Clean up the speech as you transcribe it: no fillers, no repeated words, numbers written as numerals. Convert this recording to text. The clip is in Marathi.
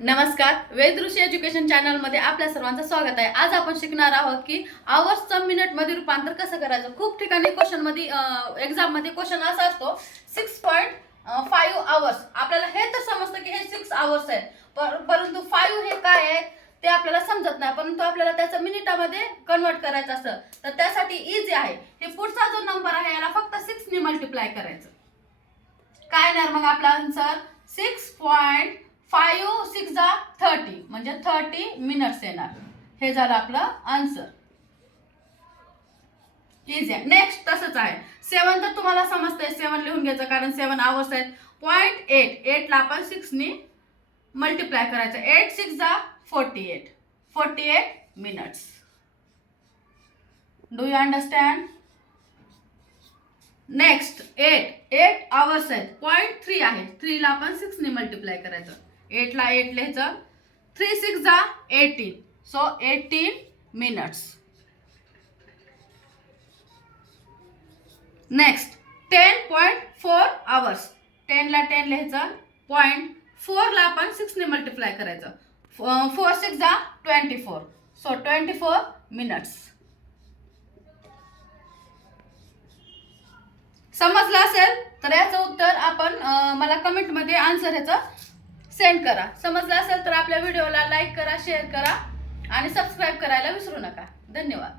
नमस्कार, वेदऋषी एज्युकेशन चॅनलमध्ये आपल्या सर्वांचं स्वागत आहे। आज आपण शिकणार आहोत की आवर्सचं मिनिटमध्ये रूपांतर कसं करायचं। खूप ठिकाणी क्वेश्चनमध्ये एक्झाममध्ये क्वेश्चन असा असतो 6.5 आवर्स। आपल्याला हे तर समजतं की हे 6 आवर्स आहेत, परंतु 5 हे काय आहे ते आपल्याला समजत नाही, परंतु आपल्याला त्याचं मिनिटामध्ये कन्वर्ट करायचं असतं। तर त्यासाठी इझी आहे, हे पुढचा जो नंबर आहे याला फक्त 6 ने मल्टिप्लाय करायचं। काय येणार मग आपला आन्सर 6.5 6 जा 30 म्हणजे 30 मिनिट्स येणार। हे झालं आपलं आन्सर। इझी आहे। नेक्स्ट तसंच आहे 7 तर तुम्हाला समजतंय, 7 लिहून घ्यायचं कारण 7 आवर्स आहेत। 0.8 ला आपण 6 ने मल्टिप्लाय करायचं। 8 6 जा 48 minutes. Do you understand? Next 8 hours आहेत। 0.3 आहे, 3 ला आपण 6 ने मल्टिप्लाय करायचं। 8 ला 8 लिहायचं, 3 6 जा 18 सो 18 मिनिट्स। Next 10.4 hours. 10 ला 10 लिहायचं, 0.4 ला आपण 6 ने मल्टिप्लाय करायचं। 4 6 जा 24 सो 24 मिनिट्स। समजलं असेल तर याचं उत्तर आपण मला कमेंटमध्ये आन्सर ह्याचं सेंड करा। समजलं असेल तर आपल्या व्हिडिओला लाईक करा, शेअर करा आणि सबस्क्राईब करायला विसरू नका। धन्यवाद।